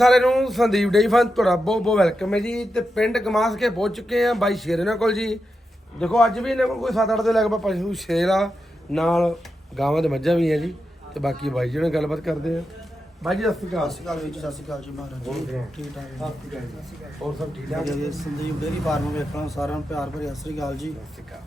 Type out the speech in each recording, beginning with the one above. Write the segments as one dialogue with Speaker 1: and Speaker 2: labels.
Speaker 1: ਸਾਰਿਆਂ ਨੂੰ ਸੰਦੀਪ ਡੇਈ ਫਨ ਤੁਹਾਡਾ ਬਹੁਤ ਬਹੁਤ ਵੈਲਕਮ ਹੈ ਜੀ। ਤੇ ਪਿੰਡ ਗਮਾਸ ਕੇ ਪਹੁੰਚ ਚੁੱਕੇ ਆ ਬਾਈ ਸ਼ੇਰ ਇਹਨਾਂ ਕੋਲ ਜੀ। ਦੇਖੋ ਅੱਜ ਵੀ ਇਹਨਾਂ ਕੋਲ ਕੋਈ 7-8 ਦੇ ਲਗਭਗ ਪਸ਼ੂ ਸ਼ੇਰ ਆ ਨਾਲ ਗਾਵਾਂ ਤੇ ਮੱਝਾਂ ਵੀ ਆ ਜੀ। ਤੇ ਬਾਕੀ ਬਾਈ ਜੀ ਨਾਲ ਗੱਲਬਾਤ ਕਰਦੇ ਆ ਬਾਈ ਜੀ ਸਤਿ ਸ਼੍ਰੀ ਅਕਾਲ।
Speaker 2: ਸਤਿ ਸ਼੍ਰੀ ਅਕਾਲ ਵੀਰ ਜੀ ਸਤਿ ਸ਼੍ਰੀ ਅਕਾਲ ਜੀ ਮਹਾਰਾਜ? ਜੀ। ਠੀਕ ਠਾਕ
Speaker 1: ਹੋਰ ਸਭ ਠੀਕ ਠਾਕ?
Speaker 2: ਜੀ ਸੰਦੀਪ ਡੇਰੀ ਫਾਰਮ ਵੇਖਣਾ ਸਾਰਿਆਂ ਨੂੰ ਪਿਆਰ ਭਰੀ ਸਤਿ ਸ਼੍ਰੀ ਅਕਾਲ ਜੀ।
Speaker 1: ਸਤਿ ਸ਼੍ਰੀ ਅਕਾਲ।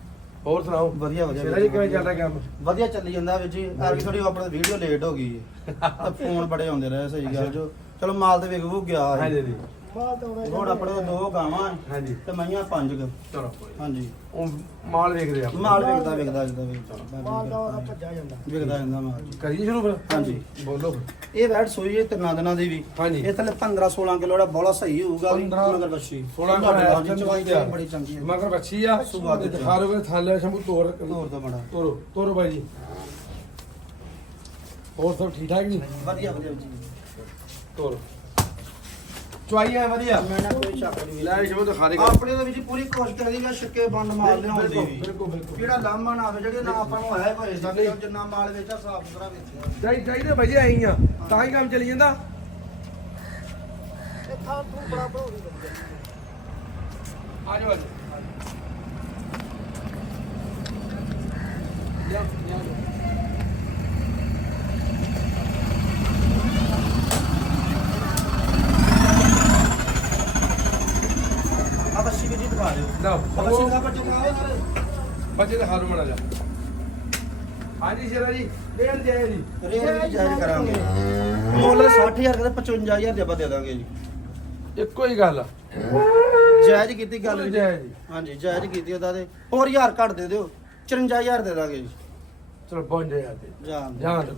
Speaker 1: ਹੋਰ ਸੁਣਾਓ?
Speaker 2: ਵਧੀਆ ਵਧੀਆ
Speaker 1: ਸ਼ੇਰਾ ਜੀ ਕਿਵੇਂ ਚੱਲ ਰਿਹਾ ਕੰਮ?
Speaker 2: ਵਧੀਆ ਚੱਲੀ ਜਾਂਦਾ ਵੀਰ ਜੀ। ਅੱਜ ਥੋੜੀ ਆਪਣੀ ਵੀਡੀਓ ਲੇਟ ਹੋ ਗਈ ਫੋਨ ਬੜੇ ਆਉਂਦੇ ਰਹੇ ਸਹੀ ਗੱਲ। ਜੋ ਚਲੋ ਮਾਲ ਤੇ ਵਿਕ ਵੂ ਗਿਆ
Speaker 1: ਹਾਂਜੀ ਜੀ
Speaker 2: ਹੁਣ ਆਪਣੇ ਕੋਲ ਦੋ ਗਾਵਾਂ ਹੈ
Speaker 1: ਹਾਂਜੀ।
Speaker 2: ਤੇ ਮਈਆਂ ਪੰਜ ਕੁ।
Speaker 1: ਚਲੋ ਕੋਈ
Speaker 2: ਹਾਂਜੀ।
Speaker 1: ਉਹ ਮਾਲ ਵੇਖਦੇ ਆ।
Speaker 2: ਮਾਲ ਵਿਕਦਾ ਵਿਕਦਾ ਜਿੱਦਾਂ ਵੀ ਮਾਲ ਦਾ ਭੱਜਾ ਜਾਂਦਾ। ਵਿਕਦਾ ਜਾਂਦਾ ਮਾਲ। ਜੀ
Speaker 1: ਕਰੀਏ ਸ਼ੁਰੂ ਫਿਰ?
Speaker 2: ਹਾਂਜੀ।
Speaker 1: ਬੋਲੋ। ਫਿਰ।
Speaker 2: ਇਹ ਵੈਟ ਸੋਈ ਹੈ ਤਿੰਨਾਂ ਦਿਨਾਂ ਦੀ ਵੀ।
Speaker 1: ਹਾਂਜੀ।
Speaker 2: ਇਹ ਥੱਲੇ 15 16 ਕਿਲੋ ਦਾ ਬੋਲਾ ਸਹੀ ਹੋਊਗਾ ਵੀ
Speaker 1: 15
Speaker 2: ਮਗਰ ਬੱਚੀ
Speaker 1: 16
Speaker 2: ਹਾਂਜੀ ਚਵਾਈ ਤੇ ਬੜੀ ਚੰਗੀ ਹੈ।
Speaker 1: ਮਗਰ ਬੱਚੀ ਆ
Speaker 2: ਸੁਭਾਅ ਦੀ
Speaker 1: ਦਿਖਾ ਰੋਗੇ ਥਾਲੇ ਸ਼ੰਭੂ ਤੋਰ
Speaker 2: ਹੋਰ ਤਾਂ ਬੜਾ
Speaker 1: ਤੋਰੋ ਤੋਰੋ ਬਾਈ ਜੀ। ਹੋਰ ਸਭ ਠੀਕ ਠਾਕ ਜੀ?
Speaker 2: ਵਧੀਆ ਵਧੀਆ ਜੀ।
Speaker 1: ਤੋਰੋ। ਚੁਆਈ ਹੈ ਵਧੀਆ।
Speaker 2: ਮੈਂ ਨਾ ਕੋਈ ਸ਼ੱਕ ਨਹੀਂ
Speaker 1: ਲੈ ਸ਼ੰਭੂ ਦਿਖਾ ਦੇ
Speaker 2: ਆਪਣੇ ਦੇ ਵਿੱਚ ਪੂਰੀ ਕੋਸ਼ਿਸ਼ ਕਰੀ ਮੈਂ ਛੱਕੇ ਬੰਦ ਮਾਰ ਲਿਆਉਣ ਦੀ। ਵੀ
Speaker 1: ਬਿਲਕੁਲ ਬਿਲਕੁਲ।
Speaker 2: ਜਿਹੜਾ ਲਾਮਾ ਨਾ ਆਵੇ ਜਿਹੜੇ ਨਾ ਆਪਾਂ ਨੂੰ ਆਇਆ ਹੋਏ ਸਾਡੇ ਜਿੰਨਾ ਮਾਲ ਵੇਚਾ ਸਾਫ਼ ਸੁਥਰਾ ਵੇਚਿਆ।
Speaker 1: ਚਾਹੀ ਚਾਹੀਦੇ ਭਾਜੀ ਆਈ ਆ। ਤਾਂ ਹੀ ਕੰਮ ਚੱਲੀ ਜਾਂਦਾ।
Speaker 2: ਇਹ ਥਾਂ ਤੂੰ ਬੜਾ ਬਣਾਉਣੀ
Speaker 1: ਆ ਜਾਓ ਆ ਜਾਓ ਲਿਆ ਲਿਆ
Speaker 2: ਆ ਬੱਸੀ ਵੀ ਜੀ ਦਿਖਾ ਦਿਓ ਦਾ ਬੱਚੇ
Speaker 1: ਦਾ ਹਾਰੂ ਬਣਾ ਜਾ। ਹਾਂਜੀ ਸ਼ੇਰਾ ਜੀ ਡੇਢ ਜਾਏ ਜੀ।
Speaker 2: ਰੇਟ ਵੀ ਜਾਇਜ਼ ਕਰਾਂਗੇ। ਮੁੱਲ 60000 ਕਹਿੰਦੇ 55000 ਦੇ ਆਪਾਂ ਦੇ ਦਾਂਗੇ ਜੀ।
Speaker 1: ਇੱਕੋ ਹੀ ਗੱਲ ਆ।
Speaker 2: ਜਾਇਜ਼ ਕੀਤੀ ਗੱਲ ਵੀ
Speaker 1: ਜਾਇਜ਼ ਜੀ।
Speaker 2: ਹਾਂਜੀ ਜਾਇਜ਼ ਕੀਤੀ ਉਹਦਾ ਤੇ। ਹੋਰ ਹਜ਼ਾਰ ਘੱਟ ਦੇ ਦਿਓ। 54000 ਦੇ ਦਾਂਗੇ ਜੀ।
Speaker 1: ਚਲੋ ਪਹੁੰਚ ਜਾਏ ਤੇ
Speaker 2: ਜਾਨ
Speaker 1: ਦਿਓ।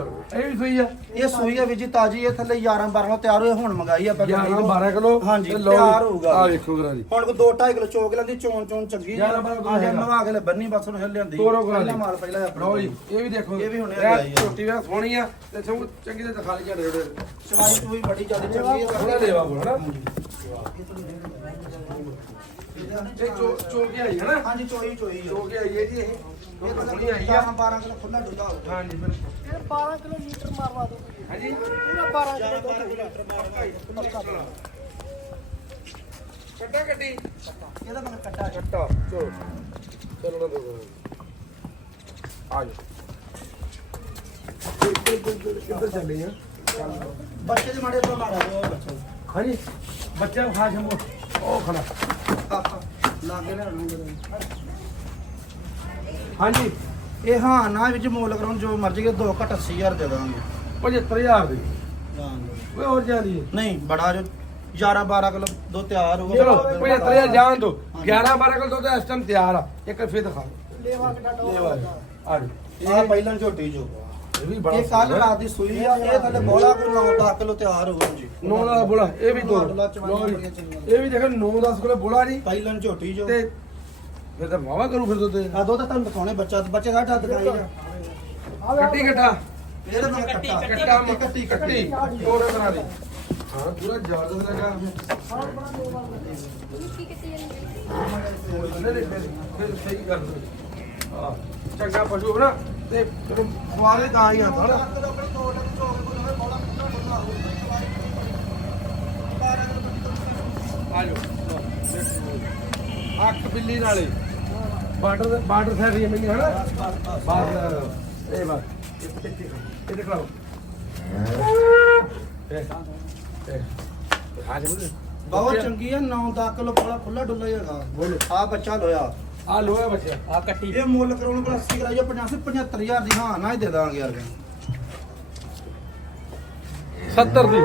Speaker 1: ਚਲੋ ਇਹ ਵੀ ਸਹੀ ਆ।
Speaker 2: ਇਹ ਸੂਈ ਹੈ ਵੀ ਜੀ ਤਾਜੀ ਇਹ ਥੱਲੇ 11 12 ਕਿਲੋ ਤਿਆਰ ਹੋਏ ਹੁਣ ਮੰਗਾਈ ਆਪਾਂ
Speaker 1: 11 12 ਕਿਲੋ?
Speaker 2: ਹਾਂਜੀ
Speaker 1: ਤੇ ਲਓ
Speaker 2: ਤਿਆਰ ਹੋਊਗਾ।
Speaker 1: ਆ ਵੇਖੋ ਗਰਾ ਜੀ।
Speaker 2: ਹੁਣ ਕੋ 2 2.5 ਕਿਲੋ ਚੋਕ ਲੈਂਦੀ ਚੋਣ ਚੋਣ ਚੰਗੀ
Speaker 1: 11 ਬਾਰਾਂ ਕਿਲੋ
Speaker 2: ਆਹ
Speaker 1: ਹੈਗਾ।
Speaker 2: ਨਵਾ ਕੇ ਲੈ ਬੰਨੀ ਬਸ ਨੂੰ ਹਿੱਲ ਲਿਆਂਦੀ
Speaker 1: ਤੋਰੋ ਕਰਾ
Speaker 2: ਪਹਿਲਾ
Speaker 1: ਦੀ।
Speaker 2: ਮਾਲ ਪਹਿਲਾ ਆਪਣਾ।
Speaker 1: ਲਓ ਜੀ ਇਹ ਵੀ ਦੇਖੋ।
Speaker 2: ਇਹ ਵੀ ਹੁਣੇ
Speaker 1: ਇਹ
Speaker 2: ਲਿਆਈ ਆ।
Speaker 1: ਛੋਟੀ ਵਾ ਸੋਹਣੀ ਆ ਤੇ ਸਭ ਚੰਗੀ ਤੇ ਦਿਖਾ ਲਈ ਜਾਂਦੇ ਜਿਹੜੇ
Speaker 2: ਚਵਾਈ ਚੂਈ ਬੜੀ ਜ਼ਿਆਦਾ ਚੰਗੀ
Speaker 1: ਥੋੜਾ
Speaker 2: ਹੈ
Speaker 1: ਦੇਵਾ ਬੋਲ ਹਨਾ? ਇਹ ਚੋ ਚੋ ਕੇ ਆਈ ਹਨਾ?
Speaker 2: ਹਾਂਜੀ ਚੋਈ ਚੋਈ
Speaker 1: ਚੋ ਕੇ ਆਈ ਹੈ ਜੀ ਇਹ।
Speaker 2: ਇਹ ਤਾਂ
Speaker 1: ਸੋਹਣੀ ਆਈ ਆ।
Speaker 2: 11 12 ਕਿਲੋ ਖੁੱਲਾ ਡੁੱਲਾ ਹੋਊਗਾ।
Speaker 1: ਹਾਂਜੀ ਬਿਲਕੁਲ
Speaker 3: ਇਹ 12 ਕਿਲੋ ਲੀਟਰ ਮਾਰਵਾ ਦੋ
Speaker 1: ਹਾਂਜੀ।
Speaker 3: ਪੂਰਾ 12 ਕਿਲੋ
Speaker 2: 12 ਕਿਲੋ ਲੀਟਰ ਮਾਰਵਾ
Speaker 1: ਕੱਟਾ ਕੱਟੀ
Speaker 2: ਇਹਦਾ ਮਨ ਕੱਟਾ ਜੀ।
Speaker 1: ਕੱਟਾ ਚਲੋ। ਚਲੋ ਨਾ ਦੋ। ਆ ਜਾ ਕਿੱਧਰ ਚੱਲੇ ਆ?
Speaker 2: ਬੱਚੇ ਦੇ ਮਾੜੇ ਤੋਂ ਮਾਰਾ ਦੋ ਬੱਚੇ
Speaker 1: ਹਾਂਜੀ ਬੱਚਾ ਖਾ ਸ਼ੰਭੂ ਉਹ ਖੜਾ।
Speaker 2: ਲਾਗੇ ਲੈ ਆਉਣਗੇ
Speaker 1: ਹਾਂਜੀ।
Speaker 2: ਇਹ ਹਾਂ ਨਾ ਵਿੱਚ ਮੁੱਲ ਕਰਾਉਣ ਜੋ ਮਰਜ਼ੀ ਕੇ 2 ਘੱਟ 80000 ਦੇ ਦਾਂਗੇ।
Speaker 1: 75000 ਦੀ।
Speaker 2: ਜਾਣਗੇ
Speaker 1: ਓਏ ਹੋਰ ਜਿਆਦੀ ਹੈ
Speaker 2: ਨਹੀਂ ਬੜਾ ਜੋ 11 12 ਕਿਲੋ ਦੋ ਤਿਆਰ ਹੋਊਗਾ।
Speaker 1: ਚਲੋ 75000 ਜਾਣ ਦੋ। 11 12 ਕਿਲੋ ਦੁੱਧ ਇਸ ਟਾਈਮ ਤਿਆਰ ਆ। ਇੱਕ ਫੇਰ ਦਿਖਾ
Speaker 3: ਲੇਵਾ ਕਿੱਡਾ ਟੋਆ
Speaker 1: ਆ ਜੀ।
Speaker 2: ਆ ਪਹਿਲਾਂ ਝੋਟੀ ਜੋ
Speaker 1: ਇਹ ਵੀ ਬੜਾ
Speaker 2: ਇਹ ਕੱਲ ਰਾਤ ਦੀ ਸੂਈ ਆ ਇਹ ਥੱਲੇ ਬੋਲਾ ਕੋਈ 9 10 ਕਿਲੋ ਤਿਆਰ ਹੋਊਗਾ ਜੀ।
Speaker 1: ਨੌ ਦਾ ਬੋਲਾ ਇਹ ਵੀ ਦੋ। ਇਹ ਵੀ ਦੇਖੋ 9 10 ਕਿਲੋ ਬੋਲਾ ਜੀ।
Speaker 2: ਪਹਿਲਾਂ ਝੋਟੀ ਜੋ
Speaker 1: ਤੇ ਫਿਰ ਤਾਂ ਵਾਵਾ ਕਰੂ ਫਿਰ ਦੁੱਧ।
Speaker 2: ਆ ਦੋ ਤਾਂ ਤੁਹਾਨੂੰ ਦਿਖਾਉਣੇ ਬੱਚਾ ਬੱਚੇ ਦਾ ਢੱਡ ਦਿਖਾਈ ਆ
Speaker 1: ਕੱਟੀ ਕੱਟਾ।
Speaker 2: ਇਹਦਾ ਮੈਂ ਕੱਟਾ।
Speaker 1: ਕੱਟਾ ਕੱਟੀ ਕੱਟੀ ਦੋਰੇ ਬਣਾ ਦੇ ਹਾਂ। ਪੂਰਾ ਜ਼ਬਰਦਸਤ ਲੱਗਾ ਨਹੀਂ ਨਹੀਂ ਫਿਰ ਫਿਰ ਸਹੀ ਕਰ ਦੋ ਹਾਂ ਚੰਗਾ ਪਸ਼ੂ ਹੋਣਾ ਤੇ ਸਵਾਲੇ ਤਾਂ ਹੀ ਆਉਂਦਾ ਨਾ ਆ ਜਾਓ। ਅੱਖ ਬਿੱਲੀ ਨਾਲੇ ਬਾਰਡਰ ਬਾਰਡਰ ਸਾਈਡ ਹੀ ਮੈਨੂੰ ਹਨਾ ਬਾਰਡਰ ਇਹ ਬਾਤ ਇਹ ਦੇਖ ਲਓ
Speaker 2: ਬਹੁਤ ਚੰਗੀ ਆ 9 10 ਕਿਲੋ ਬੋਲਾ ਖੁੱਲਾ ਡੁੱਲਾ ਹੀ ਹੈਗਾ।
Speaker 1: ਬੋਲੋ।
Speaker 2: ਆ ਬੱਚਾ ਲੋਇਆ।
Speaker 1: ਆ ਲੋਹਾ ਬੱਚਾ।
Speaker 2: ਆ ਕੱਟੀ। ਇਹ ਮੁੱਲ ਕਰਾਉਣ ਕੋਲ 80 ਕਰਾਈਓ 85 75000 ਦੀ ਹਾਂ ਨਾ ਹੀ ਦੇ ਦਾਂਗੇ ਯਾਰ।
Speaker 1: 70 ਦੀ।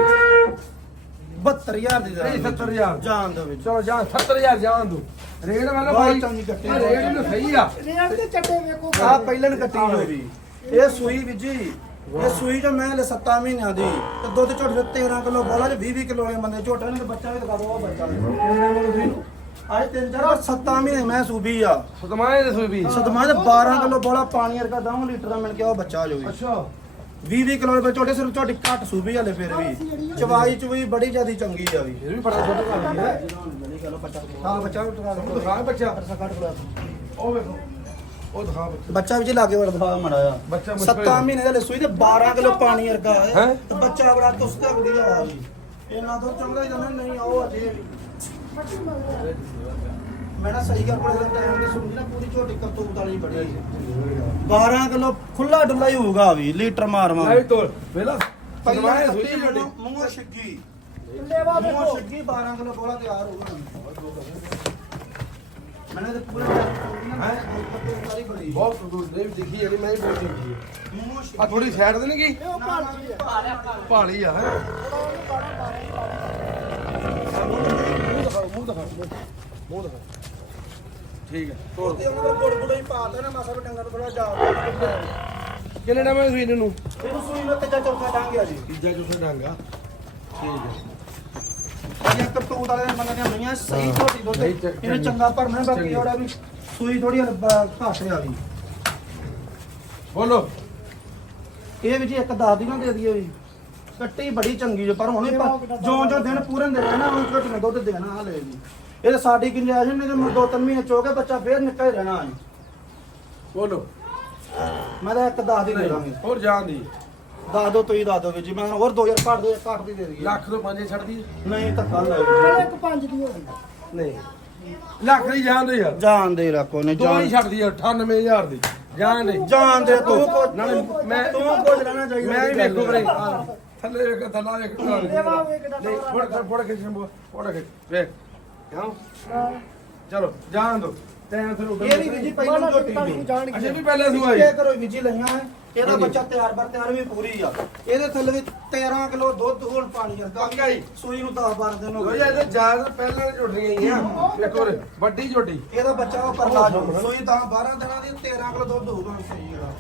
Speaker 2: 72000 ਦੀ ਦੇ
Speaker 1: ਨਹੀਂ 70000
Speaker 2: ਜਾਨ ਦੇ
Speaker 1: ਚਲੋ ਜਾ 70000 ਜਾਣ ਦੋ। ਰੇਟ ਵਾਲਾ
Speaker 2: ਬਹੁਤ
Speaker 1: ਭਾਈ
Speaker 2: ਚੰਗੀ ਕੱਟੀ।
Speaker 1: ਰੇਟ ਨੂੰ ਸਹੀ ਆ।
Speaker 3: ਰੇਟ ਦੇ ਚੱਡੇ ਵੇਖੋ
Speaker 2: ਆ ਪਹਿਲਾਂ ਨੇ ਕੱਟੀ ਹੋਈ। ਵੀ। ਇਹ ਸੂਈ ਵੀ ਜੀ ਇਹ ਸੂਈ ਜੋ ਮੈਂ ਲੈ 7 ਮਹੀਨਿਆਂ ਦੀ। ਤੇ ਦੁੱਧ ਝੋਟ ਦੇ 13 ਕਿਲੋ ਬੋਲਾ ਚ 20 20 ਕਿਲੋ ਵਾਲੇ ਬੰਦੇ ਝੋਟੇ ਨੇ ਤੇ ਬੱਚਾ ਵੀ ਦਿਖਾ ਦੋ ਉਹ ਬੱਚਾ। ਵੀ ਅੱਜ ਤਿੰਨ ਚਾਰ 7 ਮਹੀਨੇ ਮੈਂ ਸੂਬੀ ਆ।
Speaker 1: ਸਤਮਾਏ ਦੇ ਸੂਈ ਵੀ
Speaker 2: ਸਦਮਾ ਦੇ 12 ਕਿਲੋ ਬੋਲਾ ਪਾਣੀ ਵਰਗਾ 10 ਲੀਟਰ ਦਾ ਮਿਲ ਕੇ ਉਹ ਬੱਚਾ ਜੋ ਵੀ।
Speaker 1: ਅੱਛਾ।
Speaker 2: 20 20 ਕਿਲੋ ਦੇ ਝੋਟੇ ਸਿਰ ਝੋਟੀ ਘੱਟ ਸੂਬੀ ਹਲੇ ਫਿਰ ਵੀ। ਚਵਾਈ ਚੁਈ ਬੜੀ ਜਿਆਦੀ ਚੰਗੀ ਆ ਵੀ।
Speaker 1: ਇਹ ਵੀ ਬੜਾ ਦੁੱਧ ਕਰਦੀ ਹੈ
Speaker 2: ਹਾਂ ਬੱਚਾ ਵੀ ਟਕਾ
Speaker 1: ਉਹ ਦਿਖਾ ਬੱਚਾ।
Speaker 2: ਕੱਟ ਬੜਾ
Speaker 1: ਉਹ ਵੇਖੋ ਉਹ ਦਿਖਾ ਬੱਚਾ।
Speaker 2: ਬੱਚਾ ਵੀ ਜੀ ਲਾਗੇ ਵੜ ਦਿਖਾ ਮੜਾ ਆ
Speaker 1: ਬੱਚਾ ਮੁਸ਼ਕਿਲ
Speaker 2: 7 ਮਹੀਨੇ ਦਾ ਲੈ ਸੂਈ ਤੇ 12 ਕਿਲੋ ਪਾਣੀ ਵਰਗਾ ਹੈ।
Speaker 1: ਹੈਂ?
Speaker 2: ਤੇ ਬੱਚਾ ਬੜਾ ਤੁਸਤਾ ਵਧੀਆ ਆ ਇਹਨਾਂ ਤੋਂ ਚੰਗਾ ਹੀ ਜਾਂਦਾ ਨਹੀਂ ਆਓ ਅਜੇ।
Speaker 3: ਮੰਗਦਾ
Speaker 2: ਮੈਂ ਨਾ ਸਹੀ ਗੱਲ ਕੋਲੇ ਟਾਈਮ ਦੀ ਸੁਣਦੀ ਨਾ ਪੂਰੀ ਝੋਟੀ ਕਰਤੂਤ ਵਾਲੀ ਬੜੀ ਹੈ। 12 ਕਿਲੋ ਖੁੱਲਾ ਡੁੱਲਾ ਹੀ ਹੋਊਗਾ ਵੀ ਲੀਟਰ ਮਾਰ ਮਾਰ
Speaker 1: ਵੀ ਵੇਲਾ ਝੋਟੀ
Speaker 2: ਮੂੰਹ ਛਿੱਗੀ
Speaker 3: ਲੇਵਾ
Speaker 2: ਮੂੰਹ ਛਿੱਗੀ 12 ਕਿਲੋ ਬੋਲਾ ਤਿਆਰ ਹੋਊਗਾ ਮੈਨੇ ਤੇ ਪੂਰੇ ਹੈ ਵਾਲੀ ਬੜੀ
Speaker 1: ਬਹੁਤ ਦੂਰ ਦੇ ਦੇਖੀ ਜਿਹੜੀ ਮੈਂ ਹੀ ਬੋਲਦੀ
Speaker 2: ਮੂੰਹ
Speaker 1: ਆ ਥੋੜੀ ਸਾਈਡ
Speaker 3: ਭਾਲਦੀ ਹੈ
Speaker 1: ਭਾਲੀ ਆ ਹੈ ਮੂੰਹ ਦਿਖਾਓ ਮੂੰਹ ਦਿਖਾਓ ਮੂੰਹ ਦਿਖਾਓ ਠੀਕ ਹੈ ਤੋੜ
Speaker 2: ਤੇ ਉਹਨਾਂ ਦਾ ਗੁੜ ਗੁੜ ਹੀ ਪਾ ਦੇਣਾ ਮਾਸਾ ਬਟੰਗਾ ਨੂੰ ਥੋੜਾ ਜਾ
Speaker 1: ਕਿੰਨੇ ਟਾਈਮ ਹੈ ਸੂਈ ਨੂੰ?
Speaker 2: ਇਹਨੂੰ ਸੂਈ ਨੂੰ ਤੇ ਚੌਥਾ ਡਾਂਗਿਆ ਜੀ।
Speaker 1: ਤੀਜਾ ਚੌਥਾ ਡਾਂਗਾ ਠੀਕ ਹੈ।
Speaker 2: ਇਹ ਕਰਤੂਤ ਵਾਲੇ ਬੰਦੇ ਦੀਆਂ ਹੁੰਦੀਆਂ ਸਹੀ। ਝੋਟੀ ਦੁੱਧ।
Speaker 1: ਨਹੀਂ, ਚ-
Speaker 2: ਇਹਨੇ ਚੰਗਾ ਭਰਨਾ ਬਾਕੀ
Speaker 1: ਚੰਗੀ।
Speaker 2: ਉਹਦਾ ਵੀ ਸੂਈ ਥੋੜੀ ਘੱਟ ਆ ਗਈ
Speaker 1: ਬੋਲੋ।
Speaker 2: ਇਹ ਵੀ ਜੀ ਇੱਕ ਦਸ ਦੀ ਨਾ ਦੇ ਦਈਏ ਵੀ। ਕੱਟੀ ਬੜੀ ਚੰਗੀ ਜੋ ਪਰ ਹੁਣ ਵੀ ਪ- ਜਿਉਂ ਜਿਉਂ ਦਿਨ ਪੂਰਨ ਦੇ ਰਹਿਣਾ ਉਹ ਝੋਟੀ ਨੇ ਦੁੱਧ ਦੇਣਾ ਹਾਲੇ ਜੀ। ਇਹ ਤਾਂ ਸਾਡੀ ਗੁੰਜਾਇਸ਼ ਨਹੀਂ ਤੇ ਦੋ ਤਿੰਨ ਮਹੀਨੇ ਚੋ ਕੇ ਬੱਚਾ ਫੇਰ ਨਿੱਕਾ ਹੀ ਰਹਿਣਾ ਹੈ
Speaker 1: ਬੋਲੋ।
Speaker 2: ਮੈਂ ਤਾਂ ਇੱਕ ਦਸ ਦੀ ਦੇ ਦਾਂਗੇ
Speaker 1: ਹੋਰ ਜਾਣ ਦੀ।
Speaker 2: ਦੱਸ ਦੋ ਤੁਸੀਂ ਦੱਸ ਦੋ ਜੀ ਮੈਂ ਹੋਰ 2000 ਘੱਟ ਦੇ ਘੱਟ ਦੀ ਦੇ ਦਈਏ।
Speaker 1: ਲੱਖ ਤੋਂ ਪੰਜੇ ਛੱਡਦੀ
Speaker 2: ਨਹੀਂ ਤਾਂ ਕੱਲ
Speaker 3: ਚਲੋ ਇੱਕ ਪੰਜ ਦੀ ਹੋ ਗਈ।
Speaker 1: ਨਹੀਂ। ਲੱਖ ਦੀ ਜਾਣ ਦੇ ਯਾਰ।
Speaker 2: ਜਾਣ ਦੇ ਰੱਖੋ ਨੇ
Speaker 1: ਦੋ ਹੀ ਛੱਡਦੀ ਆ 98000 ਦੀ। ਜਾਣ ਦੇ।
Speaker 2: ਜਾਣ ਦੇ ਤੂੰ ਕੋ
Speaker 1: ਨਾਲੇ ਮੈਂ
Speaker 2: ਤੂੰ ਕੁਝ ਰਹਿਣਾ ਚਾਹੀਦਾ
Speaker 1: ਮੈਂ ਵੀ ਵੇਖੋ ਬਰੇ ਥੱਲੇ ਵੇਖ ਥੱਲਾ ਵੇਖ ਨਹੀਂ ਫੜ ਫੜ ਫੜ ਕੇ ਸ਼ੰਭੂ ਫੜ ਕੇ। ਵੇਖ ਕਿਉਂ?
Speaker 3: ਹਾਂ
Speaker 1: ਚਲੋ ਜਾਣ ਦੋ। ਟਾਈਮ ਫਿਰ
Speaker 2: ਇਹ ਵੀ ਵੀ ਜੀ ਪਹਿਲਾਂ ਝੋਟੀ ਦੀ।
Speaker 3: ਨੂੰ
Speaker 1: ਅਜੇ ਵੀ ਪਹਿਲੇ ਸੁਆਈ
Speaker 2: ਇਹ ਕਰੋ ਵੀ ਜੀ ਲਈਆਂ ਹੈ। ਇਹਦਾ। ਬੱਚਾ ਤਿਆਰ ਬਰ ਤਿਆਰ ਵੀ ਪੂਰੀ ਆ। ਇਹਦੇ ਥੱਲੇ ਵੀ 13 ਕਿਲੋ ਦੁੱਧ ਹੁਣ ਪਾਣੀ ਆ।
Speaker 1: ਪੱਕਾ ਹੀ।
Speaker 2: ਸੂਈ ਨੂੰ 10 12 ਦਿਨ ਹੋ
Speaker 1: ਲੋ
Speaker 2: ਗਏ
Speaker 1: ਇਹਦੇ ਜ਼ਿਆਦਾ ਪਹਿਲਾਂ ਝੁੱਟੀਆਂ ਹੀ ਆ। ਵੇਖੋ ਉਰੇ, ਵੱਡੀ ਝੋਟੀ।
Speaker 2: ਇਹਦਾ ਬੱਚਾ ਉਹ ਕਰਲਾ ਜੋ। ਸੂਈ ਤਾਂ 12 ਦਿਨਾਂ ਦੀ 13 ਕਿਲੋ ਦੁੱਧ ਹੋਊਗਾ ਸਹੀ ਇਹਦਾ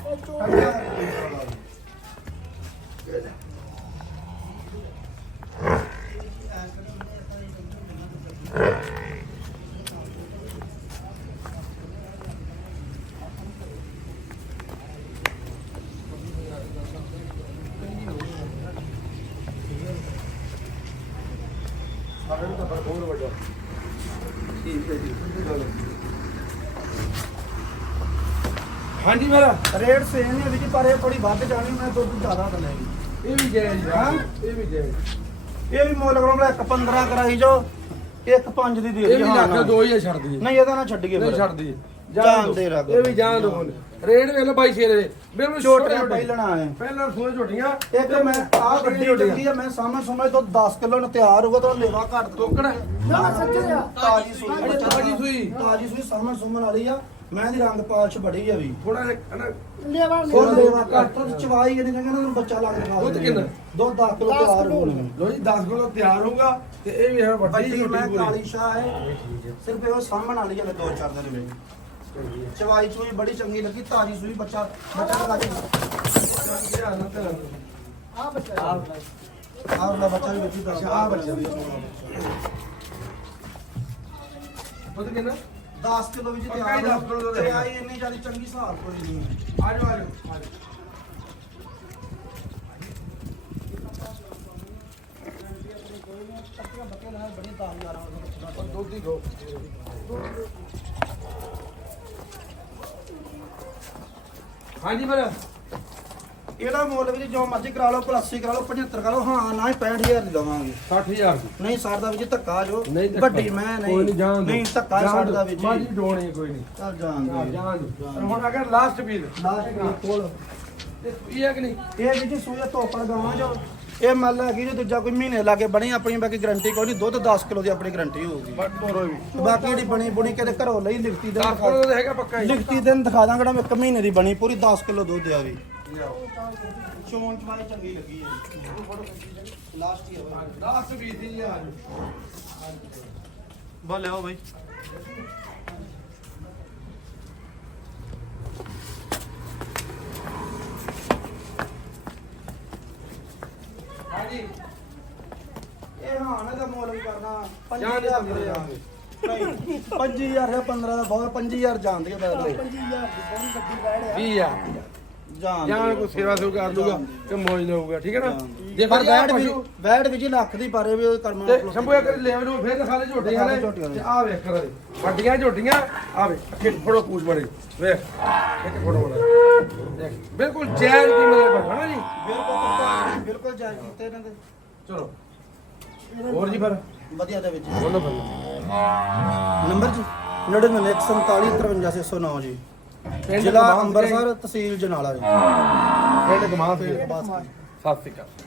Speaker 1: ਸਾਡੇ ਨੂੰ ਤਾਂ ਫ਼ਰਕ ਹੋਰ ਵੱਡਾ ਠੀਕ ਹੈ ਜੀ ਹਾਂਜੀ ਮੇਰਾ।
Speaker 2: ਰੇਟ ਸੇਮ ਹੈ ਜੀ ਪਰ ਇਹ ਥੋੜੀ ਵੱਧ ਜਾਣੀ ਮੈਂ ਦੁੱਧ ਜ਼ਿਆਦਾ ਦਲੇਗੀ
Speaker 1: ਇਹ ਵੀ ਜਾਇਜ਼
Speaker 2: ਹਾਂ।
Speaker 1: ਇਹ ਵੀ ਜਾਇਜ਼।
Speaker 2: ਇਹ ਵੀ ਮੁੱਲ ਕਰੋ ਇੱਕ 15 ਕਰਾਈ ਜੋ ਇੱਕ 5 ਦੀ ਦੇ
Speaker 1: ਇਹ ਵੀ ਲੱਖ ਦੋ ਹੀ ਆ ਛੱਡ ਦਈਏ।
Speaker 2: ਨਹੀਂ ਇਹਦਾ ਨਾ ਛੱਡੀਏ
Speaker 1: ਨਹੀਂ
Speaker 2: ਫਿਰ।
Speaker 1: ਛੱਡਦੀ।
Speaker 2: ਜਾਣ
Speaker 1: ਦਿਓ।
Speaker 2: ਦੇ ਰੱਬ।
Speaker 1: ਇਹ ਵੀ ਜਾਣ ਦੋ ਰੇਡ ਵੇਖ ਲਓ ਬਾਈ ਸ਼ੇਰੇ ਦੇ। ਬਿਲਕੁਲ
Speaker 2: ਛੋਟੇ ਪਹਿਲਣਾ ਹੈ
Speaker 1: ਪਹਿਲਾਂ ਸੋਏ ਝੋਟੀਆਂ।
Speaker 2: ਇੱਕ ਮੈਂ ਆਹ ਗੱਡੀ ਚੱਲੀ ਆ ਮੈਂ ਸਾਹਮਣੇ ਸੁਮੇ ਤੋਂ 10 ਕਿਲੋ ਨੂੰ ਤਿਆਰ ਹੋਊਗਾ ਤਾਂ ਲੇਵਾ ਘੱਟ ਦੋ
Speaker 1: ਟੋਕੜ
Speaker 3: ਨਾ ਸੱਚੇ ਆ
Speaker 2: ਤਾਜੀ ਸੂਈ
Speaker 1: ਤਾਜੀ ਸੂਈ।
Speaker 2: ਤਾਜੀ ਸੂਈ ਸਾਹਮਣੇ ਸੁਮਨ ਵਾਲੀ ਆ। ਮੈਂ ਦੀ ਰੰਗ ਪਾਲਸ਼ ਬੜੀ ਆ ਵੀ।
Speaker 1: ਥੋੜਾ ਜਿਹਾ ਨਾ?
Speaker 3: ਲੇਵਾ
Speaker 2: ਫੁੱਲ
Speaker 3: ਨਹੀਂ
Speaker 2: ਲੇਵਾ ਘੱਟ ਤੋਂ ਚਵਾਈ ਇਹਨੇ ਕਹਿੰਦਾ ਨੂੰ ਬੱਚਾ ਲੱਗ ਰਿਹਾ
Speaker 1: ਦੁੱਧ ਕਿੰਨਾ?
Speaker 2: ਦੁੱਧ 10 ਕਿਲੋ
Speaker 3: ਦਸ
Speaker 2: ਤਿਆਰ
Speaker 3: ਕਿਲੋ।
Speaker 2: ਹੋਣਾ
Speaker 1: ਲੋ ਜੀ 10 ਕਿਲੋ ਤਿਆਰ ਹੋਊਗਾ ਤੇ ਇਹ ਵੀ ਹੈ ਵੱਡੀ
Speaker 2: ਵੱਡੀ
Speaker 1: ਝੋਟੀ
Speaker 2: ਮੈਂ ਕਾਲੀ ਸ਼ਾਹ ਹੈ। ਸਿਰਫ ਇਹ ਸਾਹਮਣ ਵਾਲੀ ਆ ਦੋ ਚਾਰ ਦਿਨ ਵਿੱਚ। ਚਵਾਈ ਚੂਈ ਬੜੀ ਚੰਗੀ ਲੱਗੀ ਤਾਜੀ ਸੂਈ ਬੱਚਾ ਬੱਚਾ ਲਗਾ ਕੇ।
Speaker 1: ਧਿਆਨ ਨਾਲ, ਧਿਆਨ ਨਾਲ।
Speaker 3: ਆ ਬੱਚਾ
Speaker 2: ਆਹ ਵਾਲਾ ਬੱਚਾ ਵੀ ਬੱਚੀ ਦਾ
Speaker 1: ਅੱਛਾ, ਆਹ ਬੱਚਾ ਵੀ। ਦੁੱਧ ਕਿੰਨਾ?
Speaker 2: 10 ਕਿਲੋ ਵਿੱਚ
Speaker 1: ਪੱਕਾ
Speaker 2: ਤਿਆਰ
Speaker 1: ਹੀ 10 ਕਿਲੋ ਦੁੱਧ
Speaker 2: ਤੇ। ਆਈ ਇੰਨੀ ਜ਼ਿਆਦਾ ਚੰਗੀ ਹਿਸਾਬ ਕੋਈ ਨਹੀਂ ਹੈ।
Speaker 1: ਆ ਜਾਓ ਆ ਜਾਓ ਆ ਜਾਓ
Speaker 2: ਪੱਕੀਆਂ ਬੱਕੇ ਨਾਲ ਬੜੀ ਦਾਲ ਯਾਰਾਂ ਦਾ
Speaker 1: ਪਰ ਦੁੱਧ ਹੀ ਦੋ। ਹਾਂਜੀ ਮੇਰਾ
Speaker 2: ਇਹਦਾ ਮੁੱਲ ਵੀ ਜੋ ਮਰਜ਼ੀ ਕਰਾ ਲਓ 80 ਕਰਾ ਲਓ 75 ਕਰਾ ਲਓ ਹਾਂ ਨਾ ਹੀ 65000 ਦੀ ਦਵਾਂਗੇ
Speaker 1: 60000 ਦੀ।
Speaker 2: ਨਹੀਂ ਸਰਦਾ ਵੀ ਜੀ ਧੱਕਾ ਜੋ।
Speaker 1: ਨਹੀਂ ਧੱਕਾ।
Speaker 2: ਵੱਡੀ ਮੈਂ ਨਹੀਂ
Speaker 1: ਕੋਈ ਨਹੀਂ। ਜਾਣ ਦਿਓ।
Speaker 2: ਨਹੀਂ ਧੱਕਾ
Speaker 1: ਜਾਣ
Speaker 2: ਛੱਡਦਾ
Speaker 1: ਦਿਓ।
Speaker 2: ਵੀ ਜੀ
Speaker 1: ਮਾਝੀ ਡੋਣੀ ਕੋਈ ਨਹੀਂ।
Speaker 2: ਚੱਲ
Speaker 1: ਹਾਂ,
Speaker 2: ਦੇ
Speaker 1: ਦਿਓ। ਪਰ ਹੁਣ ਅਗਰ ਲਾਸਟ ਵੀਲ
Speaker 2: ਲਾਸਟ ਵੀ ਕੋਲ।
Speaker 1: ਇਹ ਹੈ ਕਿ ਨਹੀਂ?
Speaker 2: ਇਹ ਵੀ ਜੀ ਸੂਏ ਧੋਪ ਲਗਾਵਾਂ ਜੋ। ਇਹ ਮੰਨ ਲਾ ਕਿ ਜੋ ਦੂਜਾ ਕੋਈ ਮਹੀਨੇ ਲਾ ਕੇ ਬਣੀ ਆਪਣੀ ਬਾਕੀ ਗਾਰੰਟੀ ਕੋਈ ਨਹੀਂ ਦੁੱਧ 10 ਕਿਲੋ ਦੀ ਆਪਣੀ ਗਾਰੰਟੀ ਹੋਊਗੀ।
Speaker 1: ਬਟ ਤੋਰੋ ਵੀ
Speaker 2: ਬਾਕੀ ਜਿਹੜੀ ਬਣੀ ਬੁਣੀ ਕਿਤੇ ਘਰੋਂ ਲਈ ਲਿਖਤੀ ਦੇ
Speaker 1: 10 ਕਿਲੋ ਦਾ ਹੈਗਾ ਪੱਕਾ ਹੀ।
Speaker 2: ਲਿਖਤੀ ਦਿਨ ਦਿਖਾ ਦਾਂਗਾ ਮੈਂ ਇੱਕ ਮਹੀਨੇ ਦੀ ਬਣੀ ਪੂਰੀ 10 ਕਿਲੋ ਦੁੱਧ ਆ ਵੀ। ਚੋਣ ਚਵਾਈ ਚੰਗੀ ਲੱਗੀ ਹੈ। ਲਾਸਟ ਹੀ ਆ
Speaker 1: 10 20 ਦੀ ਆ
Speaker 2: ਬਾ ਲਿਆਓ ਬਾਈ।
Speaker 1: ਹਾਂਜੀ।
Speaker 2: ਇਹ ਹਾਂ ਨਾ ਦਾ ਮੁੱਲ ਵੀ ਕਰਨਾ
Speaker 1: ਜਾਣ ਦੇ।
Speaker 2: 5000 ਦੇ 5000 ਹੈ 15 ਦਾ ਬਹੁਤ 5000 ਜਾਣ ਦੇ ਬਦਲੇ
Speaker 3: 25000 ਦੀ। ਬੜੀ ਵੱਡੀ ਬੈੜ ਆ।
Speaker 1: 20
Speaker 2: ਜਾਣ
Speaker 1: ਕੋ ਸੇਵਾ ਸੂ ਕਰ ਲੂਗਾ ਤੇ ਮੌਜ ਲਊਗਾ ਠੀਕ ਹੈ ਨਾ? ਜੇ
Speaker 2: ਪਰ ਬੈਡ ਵੀ ਬੈਡ ਵੀ ਜੀ ਲੱਖ ਦੀ ਪਾਰੇ ਵੀ ਕਰਮਾ
Speaker 1: ਤੇ ਸ਼ੰਭੂ ਇੱਕ ਲੈਵਲ ਨੂੰ ਫੇਰ ਦਿਖਾ ਦੇ ਝੋਟੀਆਂ ਨੇ
Speaker 2: ਝੋਟੀਆਂ ਨੇ।
Speaker 1: ਤੇ ਆ ਵੇਖ ਕਰ। ਵੱਡੀਆਂ ਝੋਟੀਆਂ ਆ ਵੇ ਅੱਗੇ ਫੜੋ ਪੂਛ ਬੜੀ ਵੇਖ ਇੱਕ ਫੜੋ ਬੜਾ ਦੇਖ ਬਿਲਕੁਲ ਜੈਲ ਦੀ ਕੋਲ ਹੈ ਨਾ ਜੀ?
Speaker 2: ਬਿਲਕੁਲ ਬਿਲਕੁਲ ਕੀਤੇ ਇਹਨਾਂ ਦੇ।
Speaker 1: ਚਲੋ। ਹੋਰ ਜੀ ਫਿਰ?
Speaker 2: ਵਧੀਆ ਦੇ ਵਿੱਚ।
Speaker 1: ਬੋਲੋ ਫਿਰ।
Speaker 2: ਨੰਬਰ ਜੀ 9914453609 ਜੀ
Speaker 1: ਪਿੰਡ
Speaker 2: ਜ਼ਿਲ੍ਹਾ
Speaker 1: ਗਮਾਸ ਕੇ-
Speaker 2: ਅੰਮ੍ਰਿਤਸਰ ਤਹਿਸੀਲ ਜਨਾਲਾ ਜੀ।
Speaker 1: ਪਿੰਡ ਗਮਾਸ ਕੇ
Speaker 2: ਬਸ
Speaker 1: ਸਤਿ ਸ਼੍ਰੀ ਅਕਾਲ।